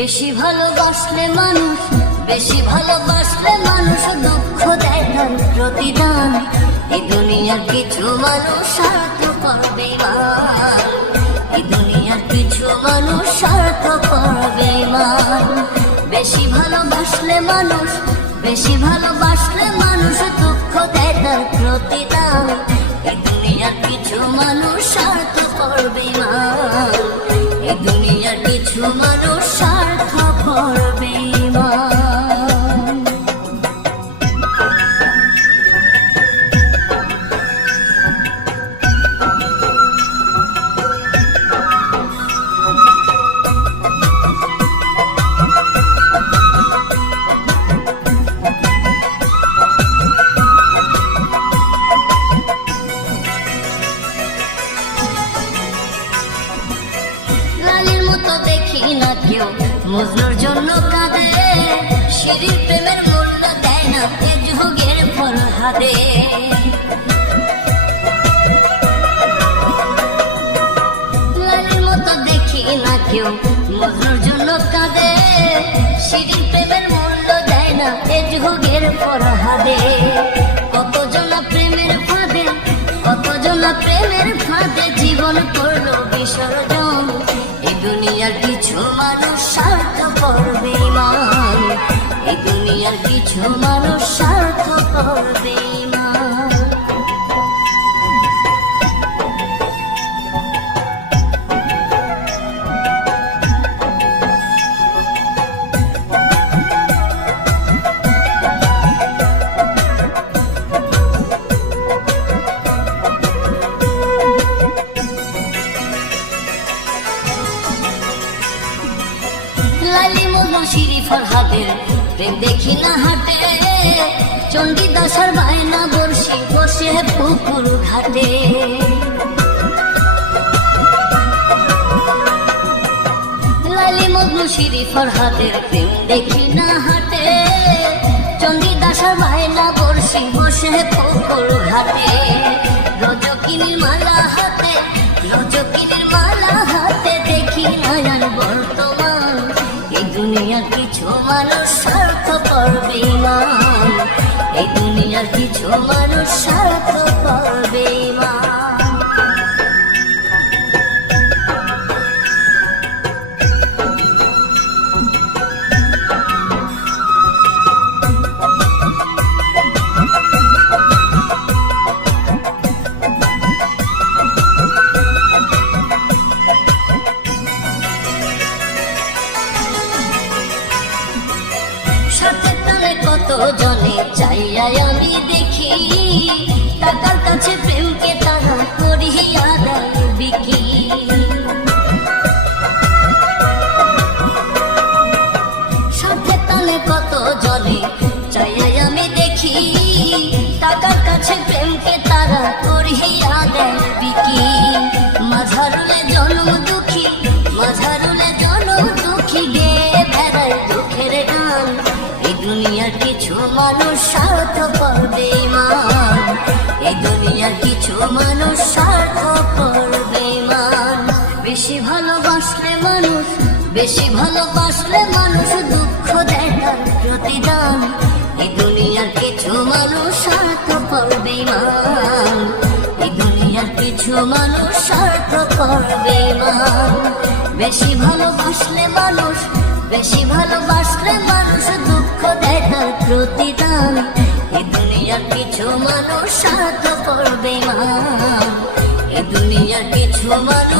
বেশি ভালোবাসলে মানুষ, বেশি ভালোবাসলে মানুষ দুঃখ দেয় তার প্রতিদান। এই দুনিয়ার কিছু মানুষ স্বার্থপর বেঈমান, এই দুনিয়ার কিছু মানুষ স্বার্থপর বেঈমান। বেশি ভালোবাসলে মানুষ, বেশি ভালোবাসলে মানুষ দুঃখ দেয় তার প্রতিদান। এই দুনিয়ার কিছু মানুষ স্বার্থপর বেঈমান, এই দুনিয়ার কিছু মানুষ স্বার্থপর বেঈমান। মজনুর জন্য কাঁদে, শিরির প্রেমের মূল্য দেয় না এ যুগের ফরহাদে। লালির মতো দেখি না কেউ, মজনুর জন্য কাঁদে, শিরির প্রেমের মূল্য দেয় না এ যুগের ফরহাদে। কতজনা প্রেমের ফাঁদে, কতজনা প্রেমের ফাঁদে জীবন করলো বিসর্জন। এই দুনিয়ার কিছু মানুষ স্বার্থপর বেঈমান, এই দুনিয়ার কিছু মানুষ স্বার্থপর বেঈমান। লালি মজনু শিরি ফরহাদের প্রেম দেখি না হাটে, চণ্ডীদাসার বায়না বর্ষি বসে পুকুর ঘাটে। লালি মজনু শিরি ফরহাদের প্রেম দেখি না হাটে, চণ্ডীদাসার বায়না বর্ষি বসে পুকুর ঘাটে। রজকিনীর মালা হাতে, রজকিনীর মালা হাতে দেখি নয়ন বর্তমান। এই দুনিয়ার কিছু মানুষ স্বার্থপর বেঈমান, এই দুনিয়ার কিছু মানুষ স্বার্থপর বেঈমান। কত জনে চাইয়া আমি দেখি, টাকার কাছে প্রেমকে তারা করিয়া দেয় বিকি। সাথে তানে কত জনে চাইয়া আমি দেখি, টাকার কাছে প্রেমকে তারা করিয়া দেয় বিকি। মাঝারুলে জন্ম দুঃখী, মাঝারুলে জন্ম দুঃখী গে বেড়ায় দুঃখের গান। এই দুনিয়ার কিছু মানুষ স্বার্থপর বেঈমান, এই দুনিয়ার কিছু মানুষ স্বার্থপর বেঈমান। বেশি ভালোবাসলে মানুষ, বেশি ভালোবাসলে মানুষ দুঃখ দেয় তার প্রতিদান। এই দুনিয়ার কিছু মানুষ স্বার্থপর বেঈমান, এই দুনিয়ার কিছু মানুষ স্বার্থপর বেঈমান। বেশি ভালোবাসলে মানুষ, বেশি ভালোবাসলে মানুষ দুঃখ দেয় তার প্রতিদান। এই দুনিয়ার কিছু মানুষ স্বার্থপর বেঈমান, এই দুনিয়ার কিছু মানুষ